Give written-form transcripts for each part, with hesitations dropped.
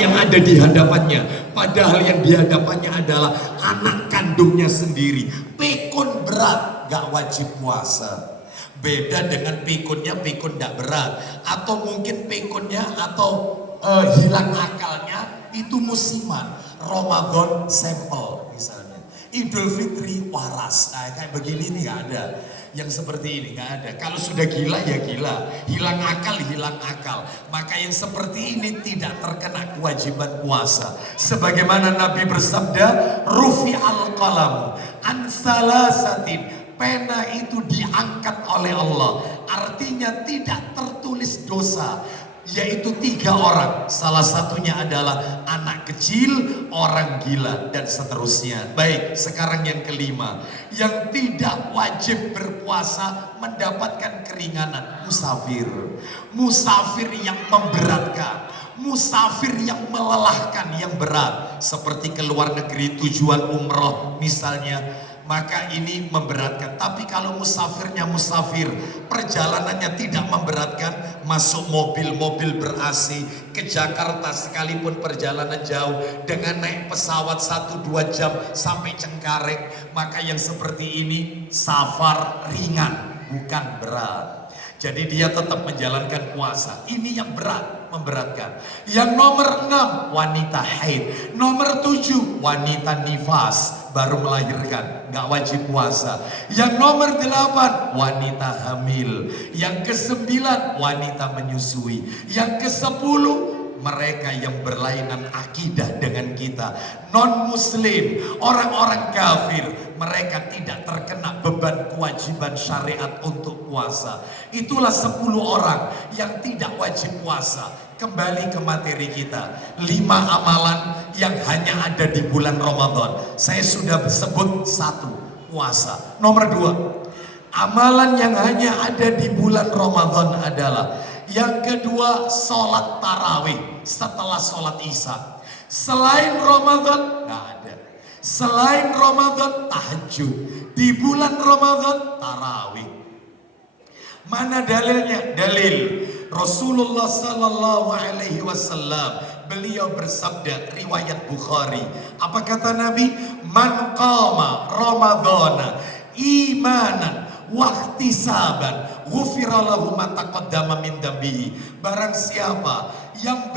yang ada di hadapannya, padahal yang di hadapannya adalah anak kandungnya sendiri. Pikun berat, gak wajib puasa. Beda dengan pikunnya, pikun gak berat, atau mungkin pikunnya atau hilang akalnya itu musiman. Ramadan sampel misalnya, Idul Fitri waras. Nah, kayak begini nih gak ada. Yang seperti ini nggak ada. Kalau sudah gila ya gila, hilang akal hilang akal. Maka yang seperti ini tidak terkena kewajiban puasa. Sebagaimana Nabi bersabda, rufi al qalam an salasatin, pena itu diangkat oleh Allah. Artinya tidak tertulis dosa, yaitu 3 orang. Salah satunya adalah anak kecil, orang gila, dan seterusnya. Baik, sekarang yang kelima, yang tidak wajib berpuasa mendapatkan keringanan, musafir. Musafir yang memberatkan, musafir yang melelahkan, yang berat, seperti ke luar negeri tujuan umroh misalnya, maka ini memberatkan. Tapi kalau musafirnya musafir, perjalanannya tidak memberatkan, masuk mobil ber-AC ke Jakarta sekalipun perjalanan jauh, dengan naik pesawat 1-2 jam sampai Cengkareng, maka yang seperti ini safar ringan, bukan berat. Jadi dia tetap menjalankan puasa. Ini yang berat, memberatkan. Yang nomor 6, wanita haid. Nomor 7, wanita nifas, baru melahirkan, nggak wajib puasa. Yang nomor 8, wanita hamil. Yang ke-9, wanita menyusui. Yang ke-10, mereka yang berlainan akidah dengan kita, non muslim, orang-orang kafir, mereka tidak terkena beban kewajiban syariat untuk puasa. Itulah 10 orang yang tidak wajib puasa. Kembali ke materi kita, 5 amalan yang hanya ada di bulan Ramadan. Saya sudah sebut 1, puasa. Nomor 2, amalan yang hanya ada di bulan Ramadan adalah, yang kedua, sholat tarawih setelah sholat isya. Selain Ramadan nggak ada. Selain Ramadan tahajud. Di bulan Ramadan tarawih. Mana dalilnya? Dalil Rasulullah Sallallahu Alaihi Wasallam. Beliau bersabda, riwayat Bukhari. Apa kata Nabi? Man qama Ramadana imanan wahtisaban ghufira lahu ma taqaddama min dambihi. Barang siapa yang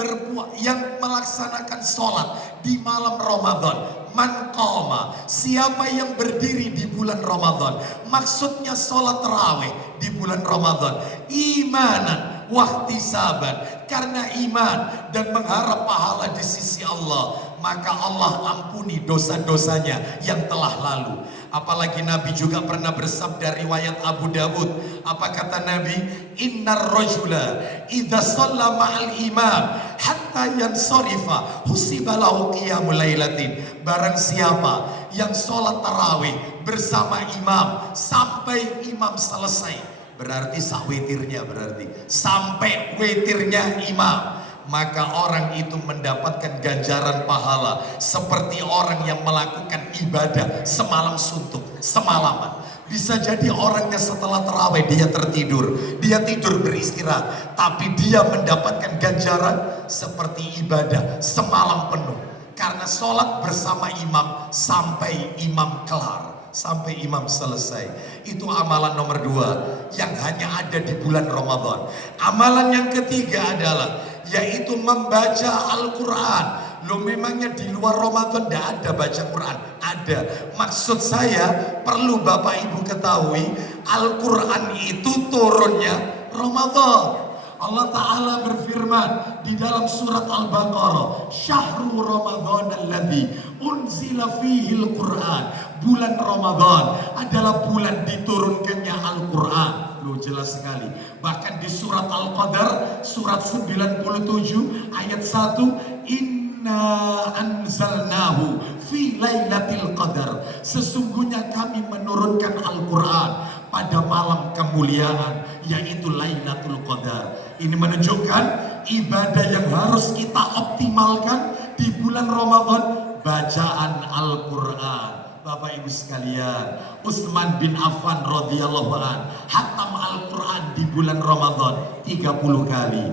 melaksanakan sholat di malam Ramadan, man qama, siapa yang berdiri di bulan Ramadan, maksudnya sholat tarawih di bulan Ramadan, imanan wahtisaban, karena iman dan mengharap pahala di sisi Allah, maka Allah ampuni dosa-dosanya yang telah lalu. Apalagi Nabi juga pernah bersabda, riwayat Abu Dawud. Apa kata Nabi? Innar rajula idza shalla ma'al imam hatta yansarifa husiba lahu qiyamul lailatin. Barang siapa yang sholat tarawih bersama imam sampai imam selesai, berarti sak witirnya, berarti sampai witirnya imam, maka orang itu mendapatkan ganjaran pahala seperti orang yang melakukan ibadah semalam suntuk, semalaman. Bisa jadi orangnya setelah tarawih dia tertidur, dia tidur beristirahat, tapi dia mendapatkan ganjaran seperti ibadah semalam penuh, karena sholat bersama imam sampai imam kelar, sampai imam selesai. Itu amalan nomor 2 yang hanya ada di bulan Ramadan. Amalan yang ketiga adalah yaitu membaca Al-Quran. Loh, memangnya di luar Ramadan tidak ada baca Quran? Ada. Maksud saya perlu Bapak Ibu ketahui, Al-Quran itu turunnya Ramadan. Allah Ta'ala berfirman di dalam surat Al-Baqarah, Syahrul Ramadan alladzi unzila fihi Al-Quran. Bulan Ramadan adalah bulan diturunkannya Al-Quran. Loh, jelas sekali. Bahkan di surat Al-Qadar, surat 97 ayat 1, Inna anzalnahu fi lailatul qadar. Sesungguhnya kami menurunkan Al-Quran pada malam kemuliaan, yaitu Lailatul Qadar. Ini menunjukkan ibadah yang harus kita optimalkan di bulan Ramadan, bacaan Al-Quran. Bapak Ibu sekalian, Utsman bin Affan radhiyallahu an hatam Al-Quran di bulan Ramadan 30 kali.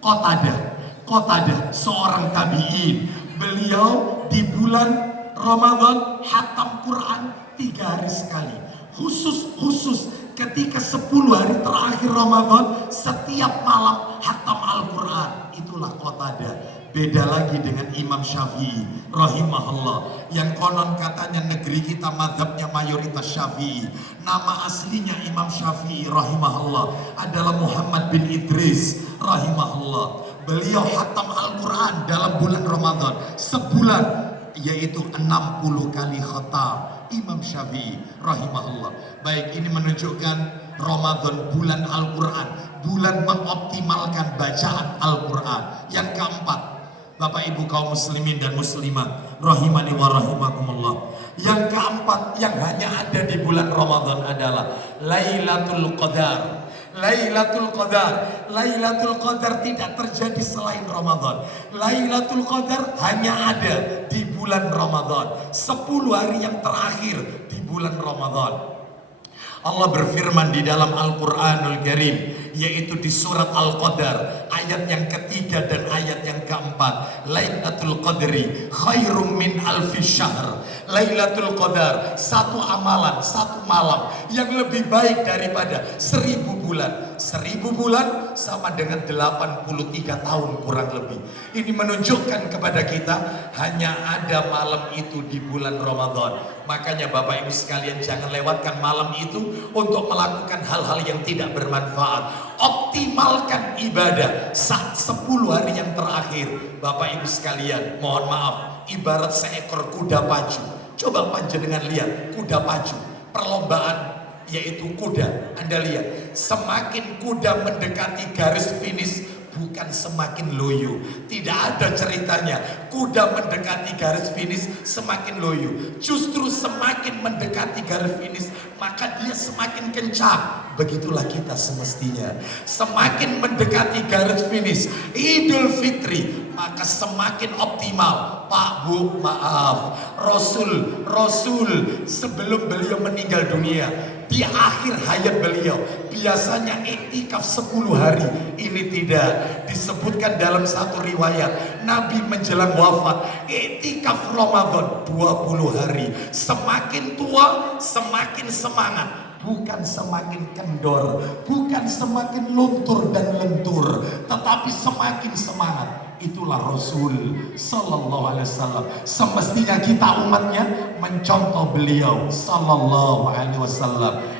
Qatadah Qatadah, seorang tabi'in, beliau di bulan Ramadan hatam Quran 3 hari sekali. Khusus ketika 10 hari terakhir Ramadan, setiap malam hatam Al-Quran. Itulah Qatadah. Beda lagi dengan Imam Syafi'i rahimahullah, yang konon katanya negeri kita mazhabnya mayoritas Syafi'i. Nama aslinya Imam Syafi'i rahimahullah adalah Muhammad bin Idris rahimahullah. Beliau hatam Al-Quran dalam bulan Ramadan sebulan, yaitu 60 kali khatam. Imam Syafi'i rahimahullah. Baik, ini menunjukkan Ramadan bulan Al-Quran, bulan mengoptimalkan bacaan Al-Quran. Yang keempat, Bapak Ibu kaum muslimin dan muslimat rahimani wa rahimakumullah, yang keempat yang hanya ada di bulan Ramadan adalah Lailatul Qadar. Lailatul Qadar. Lailatul Qadar tidak terjadi selain Ramadan. Lailatul Qadar hanya ada di bulan Ramadan, 10 hari yang terakhir di bulan Ramadan. Allah berfirman di dalam Al-Quranul Karim, yaitu di surat Al-Qadar ayat yang ketiga dan ayat yang keempat. Lailatul Qadri khairum min alfi syahr. Lailatul Qadar, satu amalan, satu malam yang lebih baik daripada 1000 bulan. 1000 bulan sama dengan 83 tahun kurang lebih. Ini menunjukkan kepada kita hanya ada malam itu di bulan Ramadan. Makanya Bapak Ibu sekalian, jangan lewatkan malam itu untuk melakukan hal-hal yang tidak bermanfaat. Optimalkan ibadah saat 10 hari yang terakhir. Bapak Ibu sekalian, mohon maaf, ibarat seekor kuda pacu. Coba panjenengan lihat kuda pacu, perlombaan yaitu kuda. Anda lihat, semakin kuda mendekati garis finish, bukan semakin loyo. Tidak ada ceritanya kuda mendekati garis finish semakin loyo. Justru semakin mendekati garis finish, maka dia semakin kencang. Begitulah kita semestinya. Semakin mendekati garis finish Idul Fitri, maka semakin optimal. Pak, Bu, maaf, Rasul sebelum beliau meninggal dunia, di akhir hayat beliau biasanya iktikaf 10 hari. Ini tidak disebutkan dalam satu riwayat, Nabi menjelang wafat iktikaf Ramadan 20 hari. Semakin tua semakin semangat, bukan semakin kendor, bukan semakin luntur dan lentur, tetapi semakin semangat. Itulah Rasul sallallahu alaihi wasallam. Semestinya kita umatnya mencontoh beliau sallallahu alaihi wasallam.